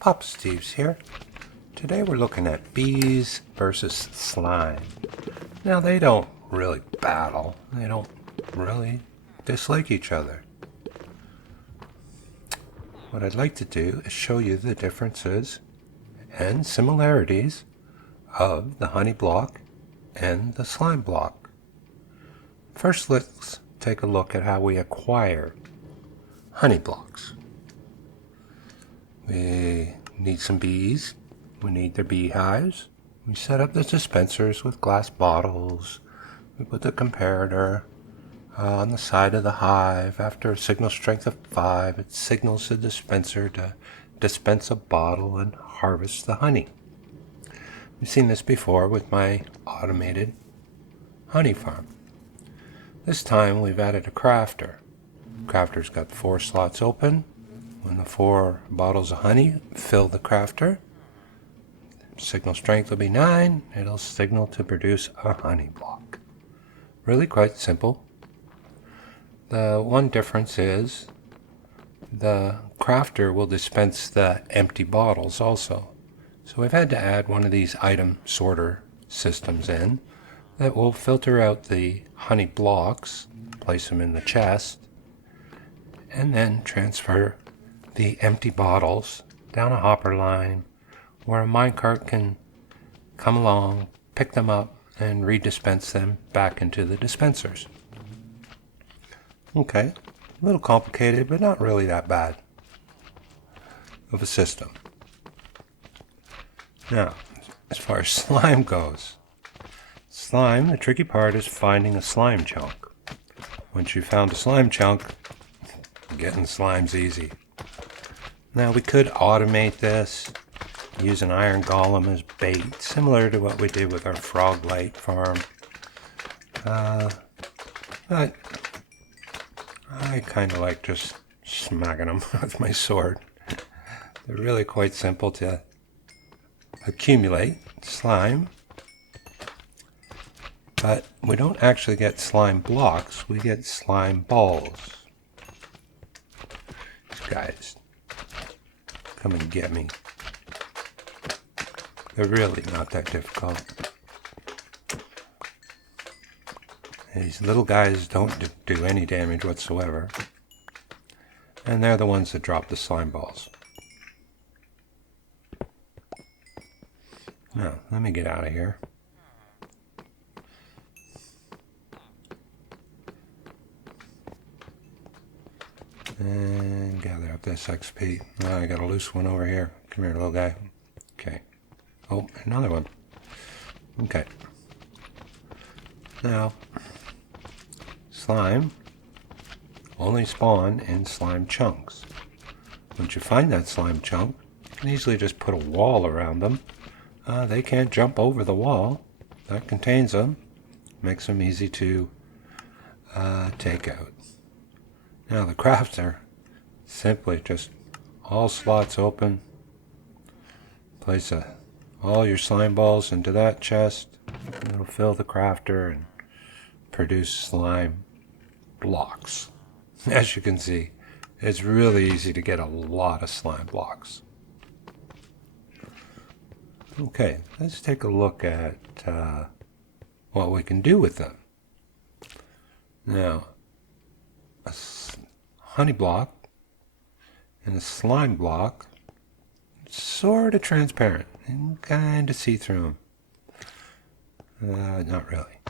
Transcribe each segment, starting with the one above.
Pop Steve's here. Today we're looking at bees versus slime. Now they don't really battle. They don't really dislike each other. What I'd like to do is show you the differences and similarities of the honey block and the slime block. First, let's take a look at how we acquire honey blocks. We need some bees. We need their beehives. We set up the dispensers with glass bottles. We put the comparator on the side of the hive. After a signal strength of 5, it signals the dispenser to dispense a bottle and harvest the honey. We've seen this before with my automated honey farm. This time we've added a crafter. Crafter's got 4 slots open. When the 4 bottles of honey fill the crafter, signal strength will be 9. It'll signal to produce a honey block. Really quite simple. The one difference is the crafter will dispense the empty bottles also. So we've had to add one of these item sorter systems in that will filter out the honey blocks, place them in the chest, and then transfer the empty bottles down a hopper line where a minecart can come along, pick them up, and redispense them back into the dispensers. Okay, a little complicated, but not really that bad of a system. Now, as far as slime goes, the tricky part is finding a slime chunk. Once you've found a slime chunk, getting slime's easy. Now we could automate this, use an iron golem as bait, similar to what we did with our frog light farm. But I kind of like just smacking them with my sword. They're really quite simple to accumulate slime. But we don't actually get slime blocks, we get slime balls. These guys come and get me. They're really not that difficult. These little guys don't do any damage whatsoever. And they're the ones that drop the slime balls. Now, let me get out of here. And gather up this XP. I got a loose one over here. Come here, little guy. Okay. Oh, another one. Okay. Now, slime only spawn in slime chunks. Once you find that slime chunk, you can easily just put a wall around them. They can't jump over the wall that contains them. Makes them easy to take out. Now the crafter, simply just all slots open, place all your slime balls into that chest, it'll fill the crafter and produce slime blocks. As you can see, it's really easy to get a lot of slime blocks. Okay, let's take a look at what we can do with them. Now, a honey block and a slime block, sort of transparent and kind of see through them. Not really.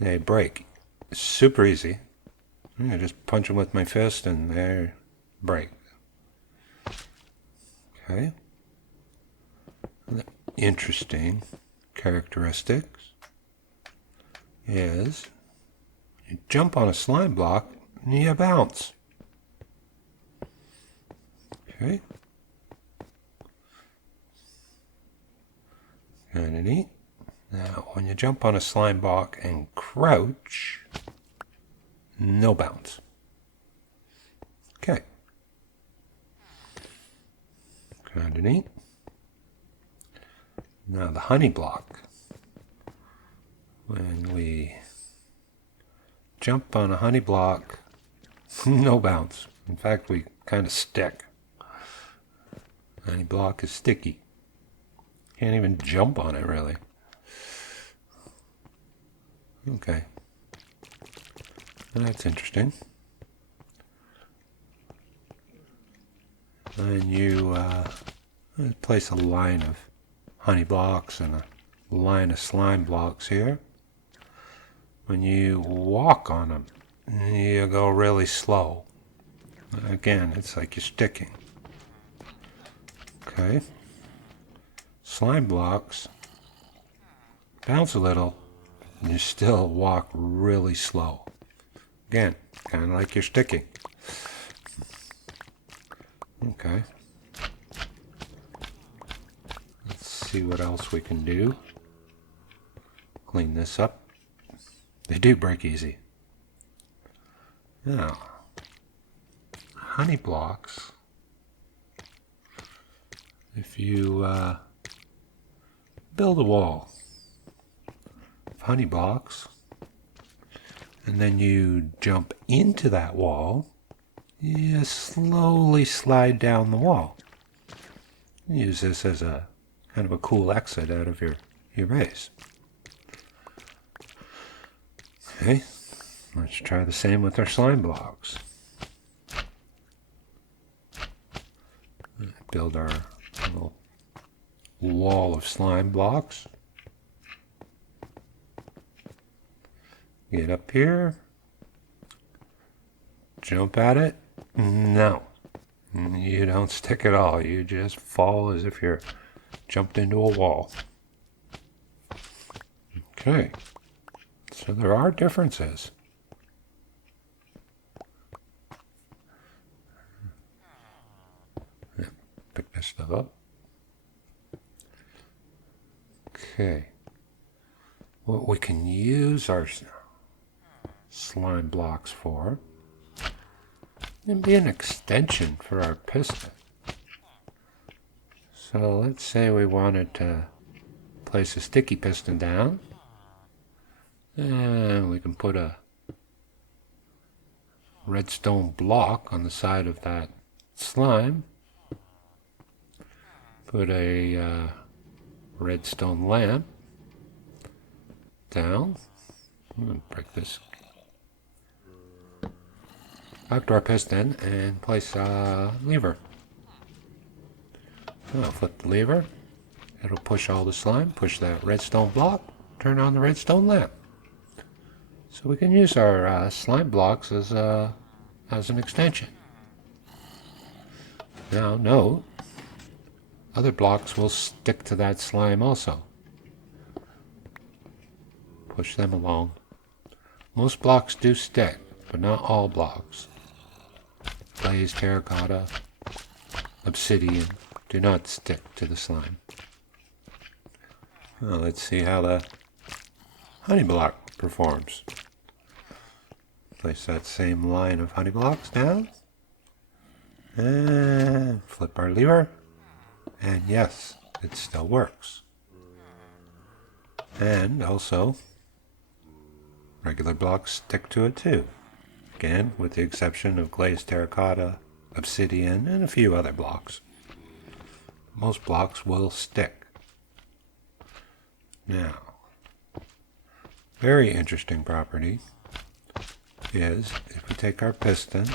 They break. It's super easy. I just punch them with my fist and they break. Okay. The interesting characteristics is you jump on a slime block and you bounce. Okay. Kind of neat. Now, when you jump on a slime block and crouch, no bounce. Okay. Kind of neat. Now, the honey block. When we jump on a honey block, no bounce. In fact, we kind of stick. Honey block is sticky. Can't even jump on it, really. Okay. That's interesting. And you place a line of honey blocks and a line of slime blocks here. When you walk on them, you go really slow. Again, it's like you're sticking. Okay. Slime blocks bounce a little, and you still walk really slow. Again, kind of like you're sticking. Okay. Let's see what else we can do. Clean this up. They do break easy. Now, honey blocks. If you build a wall of honey blocks, and then you jump into that wall, you slowly slide down the wall. Use this as a kind of a cool exit out of your base. Okay, let's try the same with our slime blocks. Build our little wall of slime blocks. Get up here. Jump at it. No. You don't stick at all. You just fall as if you're jumped into a wall. Okay. So there are differences. Pick this stuff up. Okay. What we can use our slime blocks for can be an extension for our piston. So let's say we wanted to place a sticky piston down, and we can put a redstone block on the side of that slime, put a redstone lamp down, break this back to our piston, and place a lever. I'll flip the lever. It'll push all the slime, push that redstone block, turn on the redstone lamp. So we can use our slime blocks as an extension. Now note, other blocks will stick to that slime also. Push them along. Most blocks do stick, but not all blocks. Glazed terracotta, obsidian do not stick to the slime. Well, let's see how the honey block performs. Place that same line of honey blocks down, and flip our lever, and yes, it still works. And also, regular blocks stick to it too. Again, with the exception of glazed terracotta, obsidian, and a few other blocks. Most blocks will stick. Now, very interesting property is if we take our piston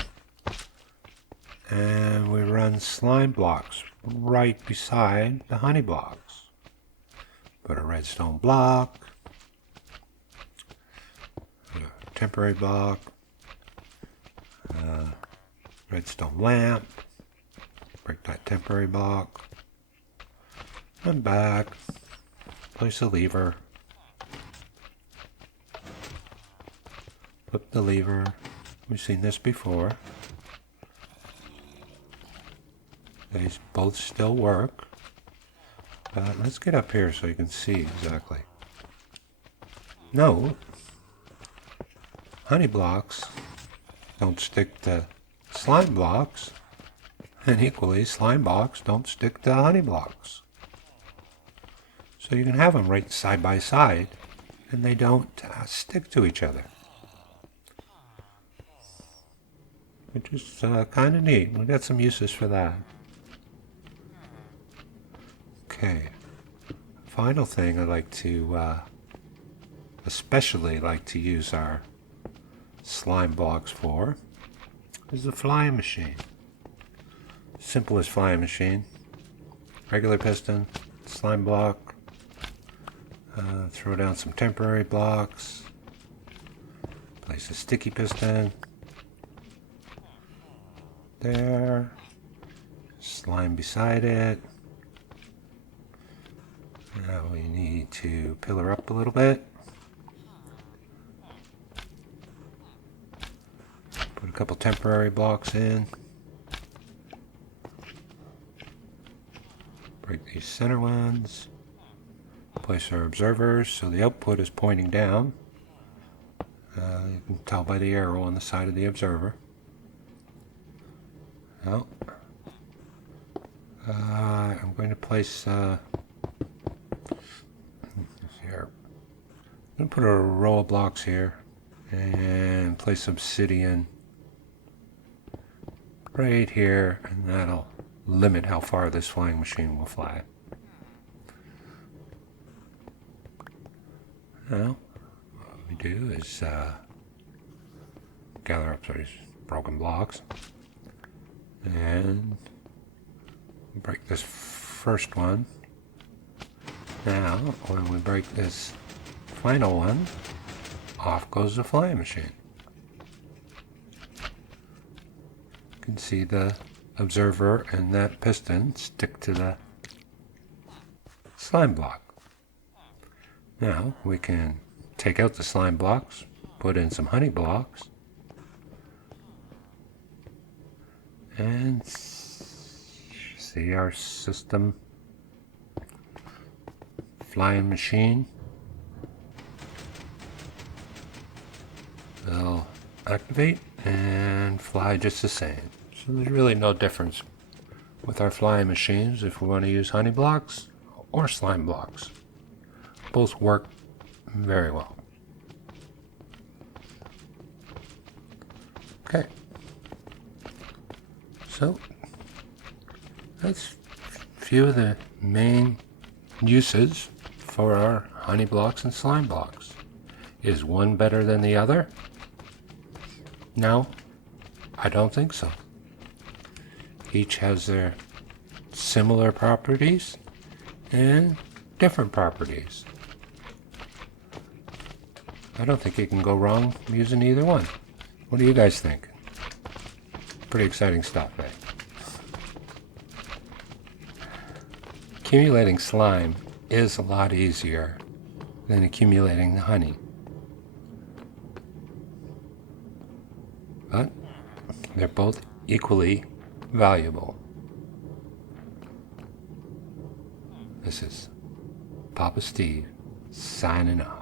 and we run slime blocks right beside the honey blocks. Put a redstone block, a temporary block, a redstone lamp, break that temporary block, and back, place a lever, flip the lever. We've seen this before. They both still work. But let's get up here so you can see exactly. No, honey blocks don't stick to slime blocks, and equally slime blocks don't stick to honey blocks. So you can have them right side by side, and they don't stick to each other. Which is kind of neat. We got some uses for that. Okay. Final thing I like to, especially like to use our slime blocks for is the flying machine. Simplest flying machine. Regular piston, slime block, throw down some temporary blocks, place a sticky piston there, slime beside it. Now we need to pillar up a little bit. Put a couple temporary blocks in. Break these center ones. Place our observers so the output is pointing down. You can tell by the arrow on the side of the observer. Now, I'm going to place here. I'm going to put a row of blocks here and place obsidian right here, and that'll limit how far this flying machine will fly. Now, what we do is gather up these broken blocks and break this first one. Now, when we break this final one, off goes the flying machine. You can see the observer and that piston stick to the slime block. Now we can take out the slime blocks, put in some honey blocks, and see our system flying machine will activate and fly just the same. So there's really no difference with our flying machines if we want to use honey blocks or slime blocks. Both work very well. Okay. So that's a few of the main uses for our honey blocks and slime blocks. Is one better than the other? No, I don't think so. Each has their similar properties and different properties. I don't think you can go wrong using either one. What do you guys think? Pretty exciting stuff, eh? Accumulating slime is a lot easier than accumulating the honey. But they're both equally valuable. This is Papa Steve signing off.